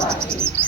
Música